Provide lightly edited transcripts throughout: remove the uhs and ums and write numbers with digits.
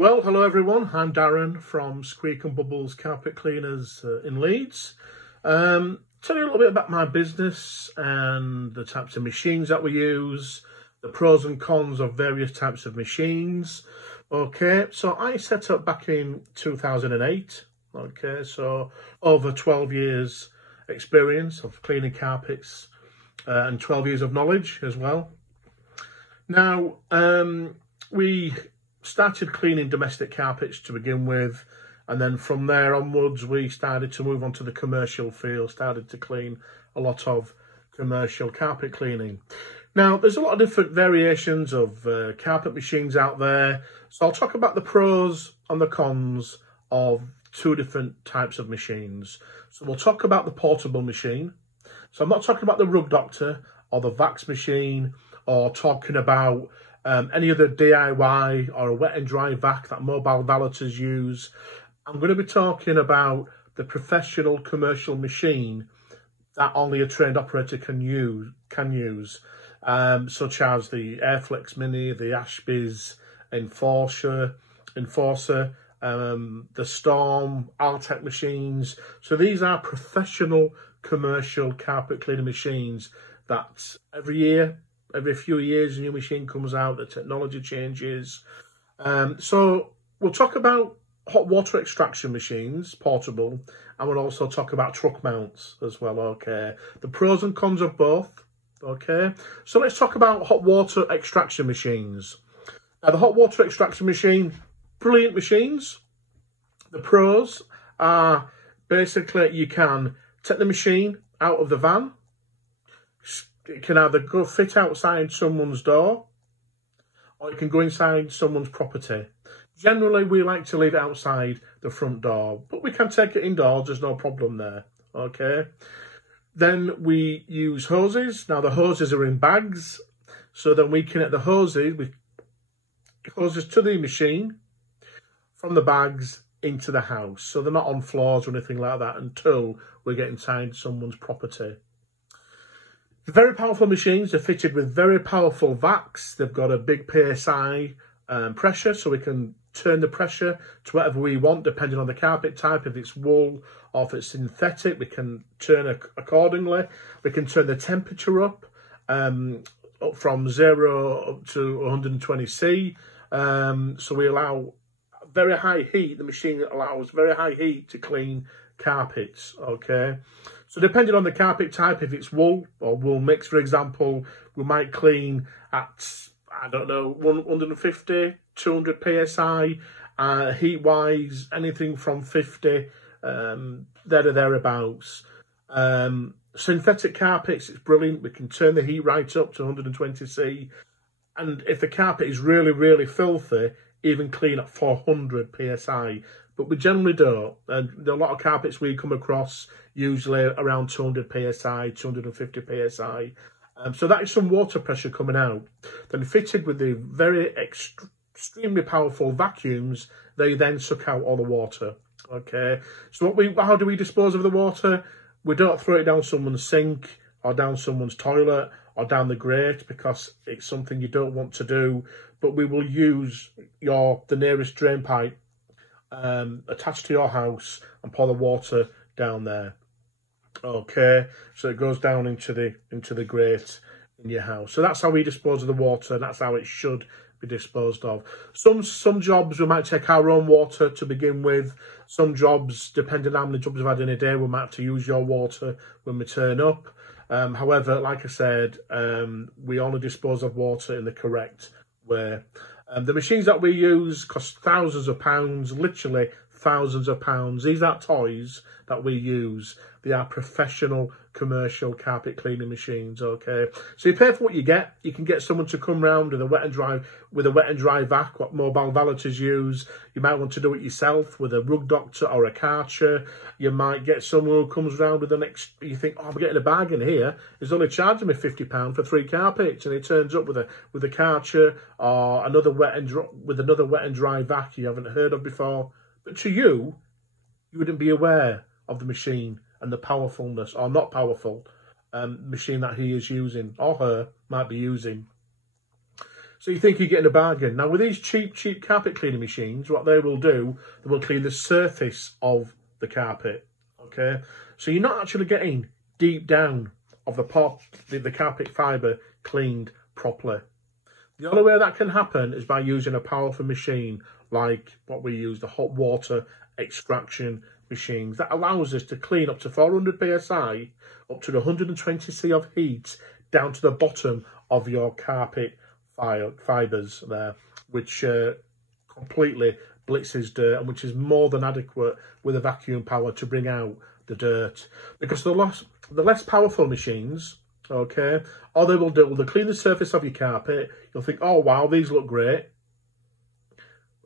Well, hello everyone, I'm Darren from Squeak and Bubbles Carpet Cleaners in Leeds. Tell you a little bit about my business and the types of machines that we use, the pros and cons of various types of machines. Okay, so I set up back in 2008. Okay, so over 12 years experience of cleaning carpets and 12 years of knowledge as well. Now, we started cleaning domestic carpets to begin with, and then from there onwards we started to move on to the commercial field, started to clean a lot of commercial carpet cleaning. Now, there's a lot of different variations of carpet machines out there, so I'll talk about the pros and the cons of two different types of machines. So we'll talk about the portable machine. So I'm not talking about the Rug Doctor or the Vax machine, or talking about any other DIY or a wet and dry vac that mobile valeters use. I'm going to be talking about the professional commercial machine that only a trained operator can use, such as the Airflex Mini, the Ashby's Enforcer, the Storm, Altec machines. So these are professional commercial carpet cleaning machines that every few years a new machine comes out, the technology changes. So we'll talk about hot water extraction machines, portable, and we'll also talk about truck mounts as well, okay? The pros and cons of both, okay? So let's talk about hot water extraction machines. Now, the hot water extraction machine, brilliant machines. The pros are basically you can take the machine out of the van. It can either go fit outside someone's door, or it can go inside someone's property. Generally, we like to leave it outside the front door, but we can take it indoors, there's no problem there, okay? Then we use hoses. Now, the hoses are in bags, so then we connect the hoses to the machine from the bags into the house. So they're not on floors or anything like that until we get inside someone's property. Very powerful machines. They're fitted with very powerful vacs. They've got a big PSI pressure, so we can turn the pressure to whatever we want depending on the carpet type. If it's wool or if it's synthetic, we can turn accordingly. We can turn the temperature up from 0 up to 120°C. So we allow very high heat. The machine allows very high heat to clean carpets, okay? So depending on the carpet type, if it's wool or wool mix, for example, we might clean at, I don't know, 150, 200 PSI, heat-wise, anything from 50, thereabouts. Synthetic carpets, it's brilliant. We can turn the heat right up to 120°C. And if the carpet is really, really filthy, even clean at 400 PSI. But we generally don't. And there are a lot of carpets we come across, usually around 200 PSI, 250 PSI. So that is some water pressure coming out. Then fitted with the very extremely powerful vacuums, they then suck out all the water. Okay. So how do we dispose of the water? We don't throw it down someone's sink or down someone's toilet or down the grate, because it's something you don't want to do. But we will use the nearest drain pipe attached to your house and pour the water down there. Okay, so it goes down into the grate in your house. So that's how we dispose of the water, and that's how it should be disposed of. Some jobs we might take our own water to begin with. Some jobs, depending on how many jobs we've had in a day, we might have to use your water when we turn up. However, like I said, we only dispose of water in the correct way. The machines that we use cost thousands of pounds, literally thousands of pounds. These aren't toys that we use. They are professional commercial carpet cleaning machines, okay? So you pay for what you get. You can get someone to come round with a wet and dry vac, what mobile valeters use. You might want to do it yourself with a Rug Doctor or a Karcher. You might get someone who comes round with you think, oh, I'm getting a bargain here. He's only charging me £50 for 3 carpets, and he turns up with a Karcher or another wet and dry vac you haven't heard of before. But to you wouldn't be aware of the machine and the powerfulness, or not powerful, machine that he is using, or her might be using. So you think you're getting a bargain. Now, with these cheap carpet cleaning machines, what they will do, they will clean the surface of the carpet, okay? So you're not actually getting deep down of the carpet fibre cleaned properly. The only way that can happen is by using a powerful machine like what we use, the hot water extraction machines. That allows us to clean up to 400 psi, up to 120 C of heat, down to the bottom of your carpet fibres there, which completely blitzes dirt, and which is more than adequate with a vacuum power to bring out the dirt. Because the less powerful machines, okay, all they will do, they'll clean the surface of your carpet. You'll think, oh wow, these look great.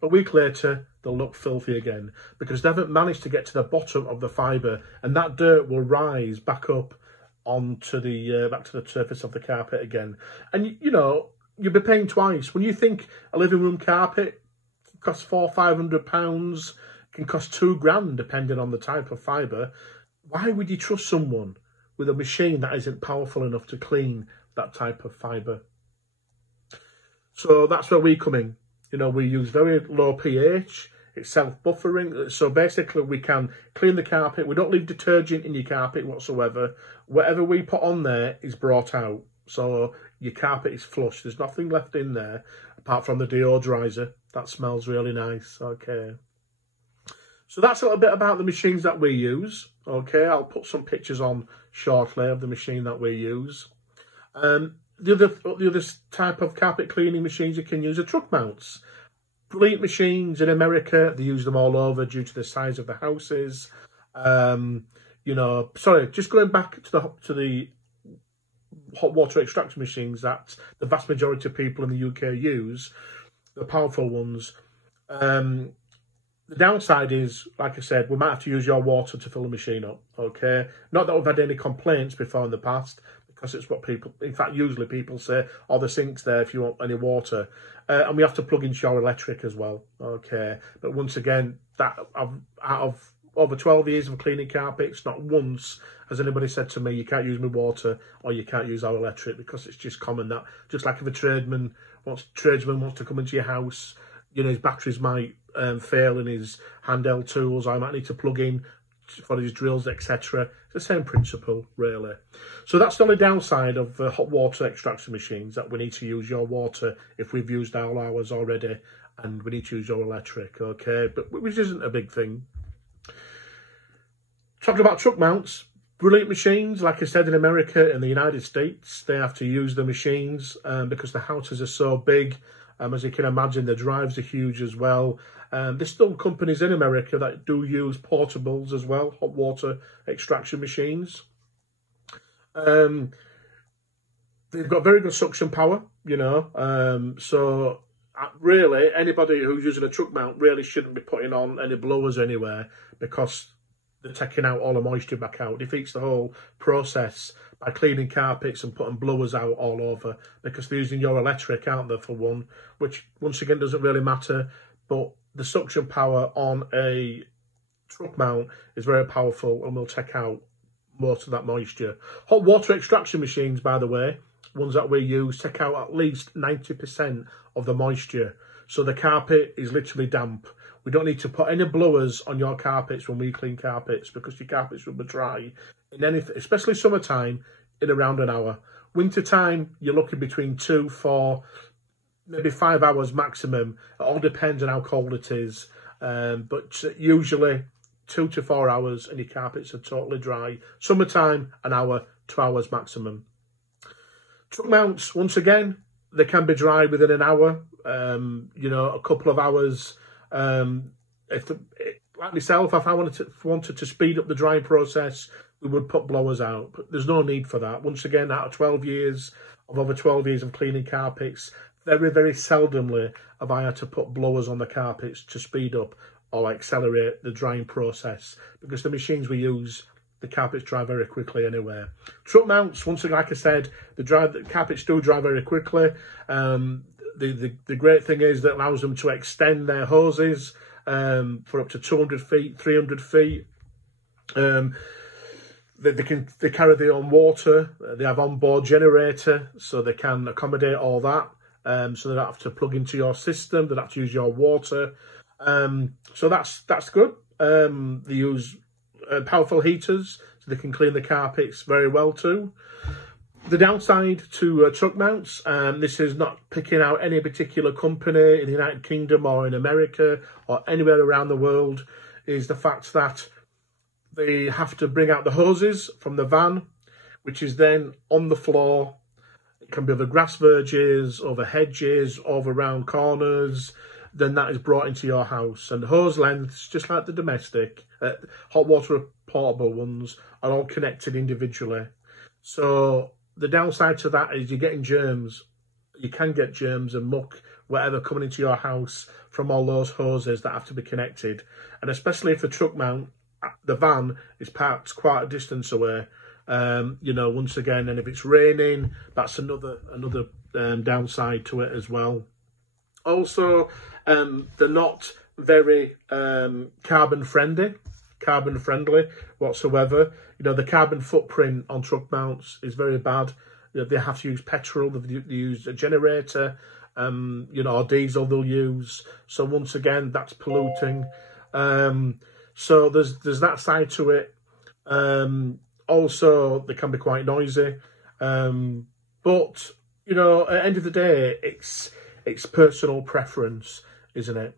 A week later, they'll look filthy again because they haven't managed to get to the bottom of the fibre, and that dirt will rise back up onto the back to the surface of the carpet again. And you know, you'll be paying twice. When you think a living room carpet costs £400-500, can cost £2,000 depending on the type of fibre, why would you trust someone with a machine that isn't powerful enough to clean that type of fibre? So that's where we come in. You know, we use very low pH, it's self-buffering, so basically we can clean the carpet, we don't leave detergent in your carpet whatsoever. Whatever we put on there is brought out, so your carpet is flush, there's nothing left in there apart from the deodorizer. That smells really nice, okay. So that's a little bit about the machines that we use, okay. I'll put some pictures on shortly of the machine that we use. The other type of carpet cleaning machines you can use are truck mounts. Brilliant machines in America. They use them all over due to the size of the houses. You know, sorry, just going back to the hot water extraction machines that the vast majority of people in the UK use, the powerful ones. The downside is, like I said, we might have to use your water to fill the machine up, okay? Not that we've had any complaints before in the past, because it's what people, in fact, usually people say, oh, the sink's there if you want any water. And we have to plug in your electric as well, okay? But once again, that out of over 12 years of cleaning carpets, not once has anybody said to me, you can't use my water or you can't use our electric, because it's just common that, just like if a tradesman wants to come into your house, you know, his batteries might fail in his handheld tools, I might need to plug in for his drills, etc. It's the same principle, really. So that's the only downside of hot water extraction machines, that we need to use your water if we've used all ours already, and we need to use your electric, okay? But which isn't a big thing. Talking about truck mounts, brilliant machines. Like I said, in America and the United States, they have to use the machines because the houses are so big. As you can imagine, the drives are huge as well. There's still companies in America that do use portables as well, hot water extraction machines. They've got very good suction power, you know. So really, anybody who's using a truck mount really shouldn't be putting on any blowers anywhere, because they're taking out all the moisture back out. It defeats the whole process by cleaning carpets and putting blowers out all over, because they're using your electric, aren't they, for one, which once again doesn't really matter. But the suction power on a truck mount is very powerful and will take out most of that moisture. Hot water extraction machines, by the way, ones that we use, take out at least 90% of the moisture. So the carpet is literally damp. We don't need to put any blowers on your carpets when we clean carpets, because your carpets will be dry, especially summertime, in around an hour. Winter time, you're looking between 2, 4, maybe 5 hours maximum. It all depends on how cold it is. But usually 2 to 4 hours and your carpets are totally dry. Summertime, an hour, 2 hours maximum. Truck mounts, once again, they can be dry within an hour, you know, a couple of hours. Like myself, if I wanted to speed up the drying process, we would put blowers out, but there's no need for that. Once again, out of over 12 years of cleaning carpets, very, very seldomly have I had to put blowers on the carpets to speed up or accelerate the drying process, because the machines we use, the carpets dry very quickly anyway. Truck mounts, once again, like I said, the carpets do dry very quickly. The great thing is that it allows them to extend their hoses for up to 200 feet, 300 feet. They carry their own water. They have onboard generator, so they can accommodate all that. so they don't have to plug into your system, they don't have to use your water. So that's good. They use powerful heaters, so they can clean the carpets very well too. The downside to truck mounts, this is not picking out any particular company in the United Kingdom or in America or anywhere around the world, is the fact that they have to bring out the hoses from the van, which is then on the floor. It can be over grass verges, over hedges, over round corners. Then that is brought into your house. And the hose lengths, just like the domestic, hot water portable ones, are all connected individually. So the downside to that is you're getting germs. You can get germs and muck, whatever, coming into your house from all those hoses that have to be connected. And especially if the truck mount, the van is parked quite a distance away, you know, once again, and if it's raining, that's another downside to it as well. Also, they're not very carbon friendly whatsoever. You know, the carbon footprint on truck mounts is very bad. You know, they have to use petrol, they use a generator, you know, or diesel they'll use. So once again, that's polluting. So there's that side to it. Also, they can be quite noisy. But, you know, at the end of the day, it's personal preference, isn't it?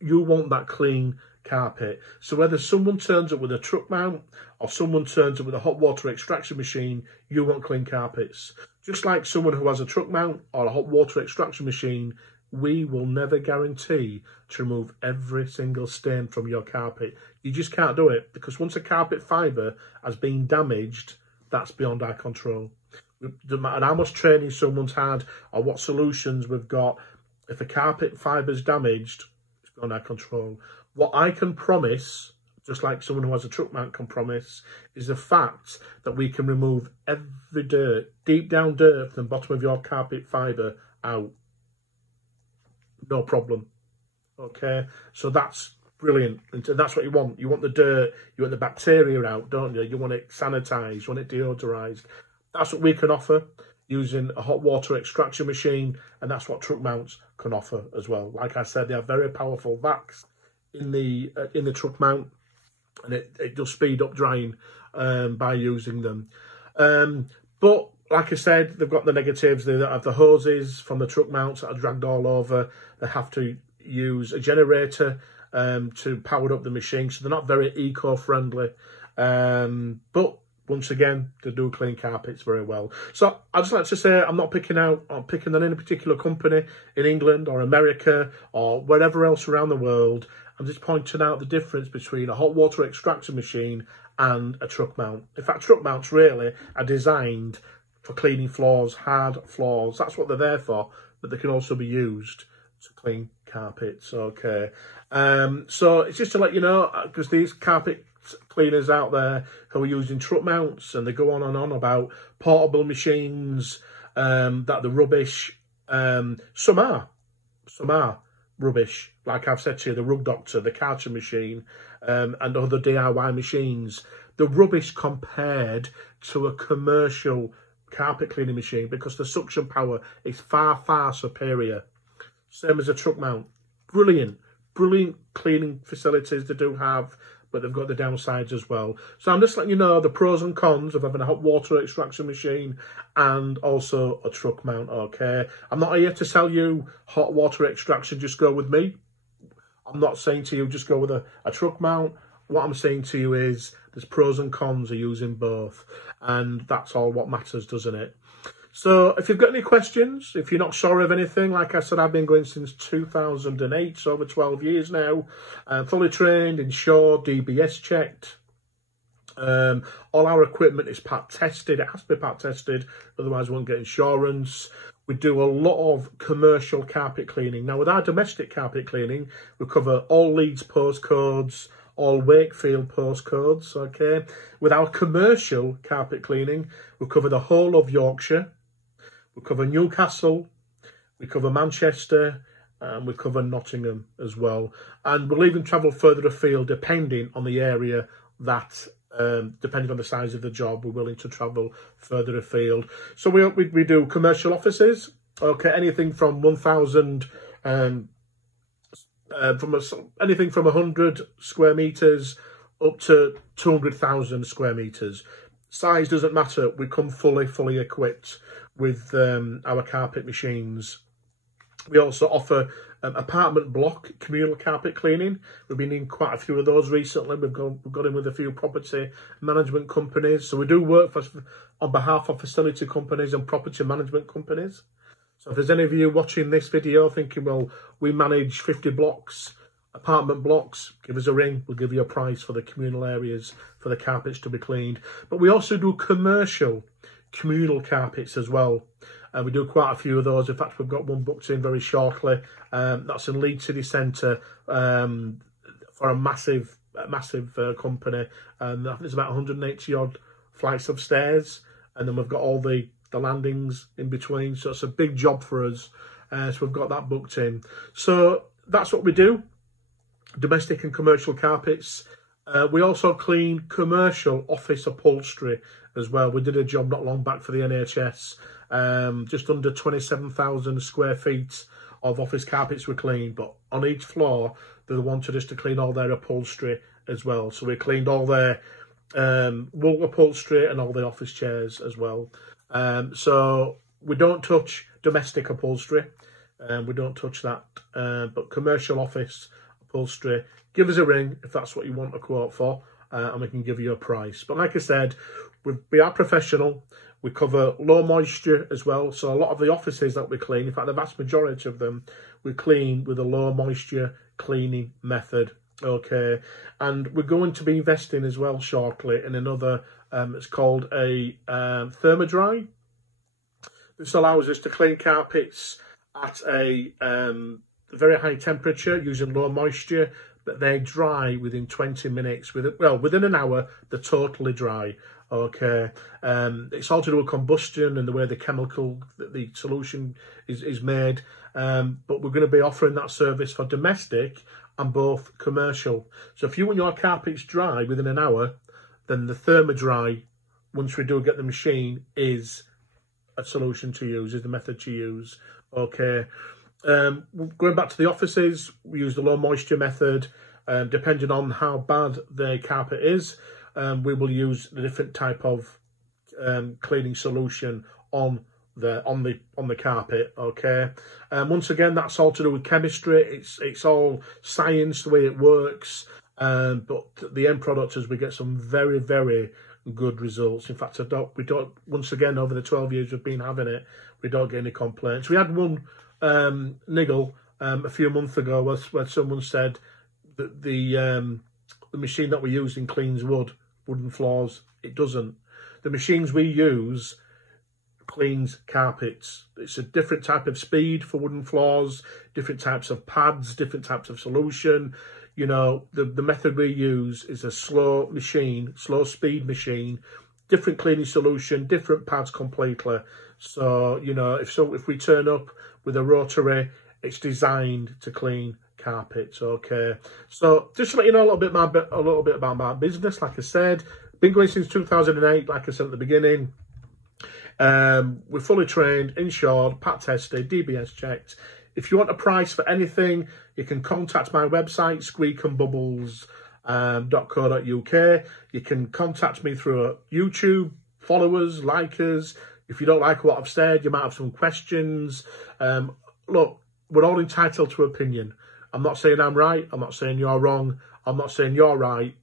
You want that clean carpet. So whether someone turns up with a truck mount or someone turns up with a hot water extraction machine, you want clean carpets. Just like someone who has a truck mount or a hot water extraction machine, we will never guarantee to remove every single stain from your carpet. You just can't do it, because once a carpet fibre has been damaged, that's beyond our control. It doesn't matter how much training someone's had or what solutions we've got. If a carpet fibre's damaged, it's beyond our control. What I can promise, just like someone who has a truck mount can promise, is the fact that we can remove every dirt, deep down dirt from the bottom of your carpet fibre out. No problem. Okay, so that's brilliant, and that's what you want. You want the dirt, you want the bacteria out, don't you? You want it sanitised, you want it deodorised. That's what we can offer using a hot water extraction machine, and that's what truck mounts can offer as well. Like I said, they have very powerful vacs in the truck mount, and it does speed up drying by using them. But like I said, they've got the negatives. They have the hoses from the truck mounts that are dragged all over. They have to use a generator to power up the machine, so they're not very eco-friendly. But once again, they do clean carpets very well. So I'd just like to say I'm not picking on any particular company in England or America or wherever else around the world. I'm just pointing out the difference between a hot water extraction machine and a truck mount. In fact, truck mounts really are designed for cleaning floors, hard floors. That's what they're there for, but they can also be used to clean carpets. Okay, so it's just to let you know, because these carpet cleaners out there who are using truck mounts, and they go on and on about portable machines, that they're rubbish. Some are rubbish. Like I've said to you, the Rug Doctor, the Karcher machine, and other DIY machines. They're rubbish compared to a commercial carpet cleaning machine, because the suction power is far, far superior. Same as a truck mount. Brilliant cleaning facilities they do have, but they've got the downsides as well. So I'm just letting you know the pros and cons of having a hot water extraction machine and also a truck mount, okay? I'm not here to sell you hot water extraction, just go with me. I'm not saying to you just go with a truck mount. What I'm saying to you is there's pros and cons of using both, and that's all what matters, doesn't it? So if you've got any questions, if you're not sure of anything, like I said, I've been going since 2008, so over 12 years now. Fully trained, insured, DBS checked. All our equipment is part tested. It has to be part tested, otherwise we won't get insurance. We do a lot of commercial carpet cleaning. Now, with our domestic carpet cleaning, we cover all Leeds postcodes, all Wakefield postcodes, okay? With our commercial carpet cleaning, we cover the whole of Yorkshire. We cover Newcastle, we cover Manchester, and we cover Nottingham as well. And we'll even travel further afield depending on the area that, depending on the size of the job, we're willing to travel further afield. So we do commercial offices, Okay, anything from 1,000, anything from 100 square meters up to 200,000 square meters. Size doesn't matter. We come fully equipped with our carpet machines. We also offer apartment block communal carpet cleaning. We've been in quite a few of those recently. We've got in with a few property management companies. So we do work on behalf of facility companies and property management companies. So if there's any of you watching this video thinking, well, we manage 50 blocks, apartment blocks, give us a ring. We'll give you a price for the communal areas for the carpets to be cleaned. But we also do commercial communal carpets as well. We do quite a few of those. In fact, we've got one booked in very shortly. That's in Leeds City Centre for a massive company. And I think it's about 180 odd flights of stairs. And then we've got all the landings in between. So it's a big job for us. So we've got that booked in. So that's what we do. Domestic and commercial carpets. We also clean commercial office upholstery as well. We did a job not long back for the NHS. Just under 27,000 square feet of office carpets were cleaned, but on each floor they wanted us to clean all their upholstery as well. So we cleaned all their wool upholstery and all the office chairs as well. So we don't touch domestic upholstery, we don't touch that, but commercial office upholstery, give us a ring if that's what you want a quote for, and we can give you a price. But like I said, we are professional. We cover low moisture as well. So a lot of the offices that we clean, in fact, the vast majority of them, we clean with a low moisture cleaning method. Okay. And we're going to be investing as well shortly in another, it's called a thermodry. This allows us to clean carpets at a very high temperature using low moisture, but they dry within 20 minutes. Within an hour, they're totally dry. Okay, it's all to do with combustion and the way the chemical, the solution is made. But we're going to be offering that service for domestic and both commercial. So if you want your carpets dry within an hour, then the thermodry, once we do get the machine, is a solution to use, is the method to use. Okay, going back to the offices, we use the low moisture method. Depending on how bad the carpet is, we will use a different type of cleaning solution on the carpet. Okay, once again, that's all to do with chemistry. It's all science, the way it works. But the end product is we get some very good results. In fact, we don't. Once again, over the 12 years we've been having it, we don't get any complaints. We had one niggle a few months ago where someone said that the machine that we're using cleans wooden floors. It doesn't. The machines we use cleans carpets. It's a different type of speed for wooden floors, different types of pads, different types of solution. You know, the method we use is a slow speed machine, different cleaning solution, different pads completely. So, you know, if we turn up with a rotary, it's designed to clean carpets. Okay, so just to let you know a little bit about my business. Like I said, been going since 2008. Like I said at the beginning, we're fully trained, insured, pat tested, DBS checked. If you want a price for anything, you can contact my website, squeakandbubbles.co.uk. You can contact me through YouTube, follow us, like us. If you don't like what I've said, you might have some questions. Look, we're all entitled to opinion. I'm not saying I'm right. I'm not saying you're wrong. I'm not saying you're right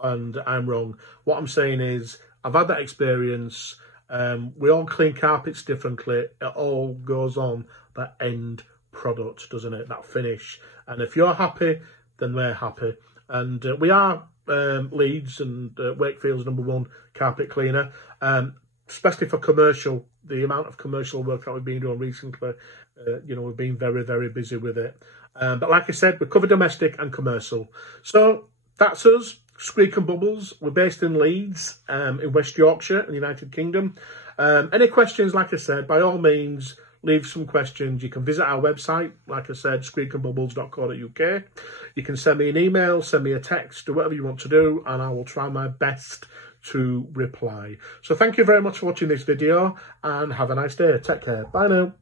and I'm wrong. What I'm saying is I've had that experience. We all clean carpets differently. It all goes on the end product, doesn't it? That finish. And if you're happy, then we're happy. And we are Leeds and Wakefield's #1 carpet cleaner, especially for commercial. The amount of commercial work that we've been doing recently, you know, we've been very busy with it. But like I said, we cover domestic and commercial. So that's us, Squeak and Bubbles. We're based in Leeds, in West Yorkshire, in the United Kingdom. Any questions, like I said, by all means, leave some questions. You can visit our website, like I said, squeakandbubbles.co.uk. You can send me an email, send me a text, do whatever you want to do, and I will try my best to reply. So thank you very much for watching this video, and have a nice day. Take care. Bye now.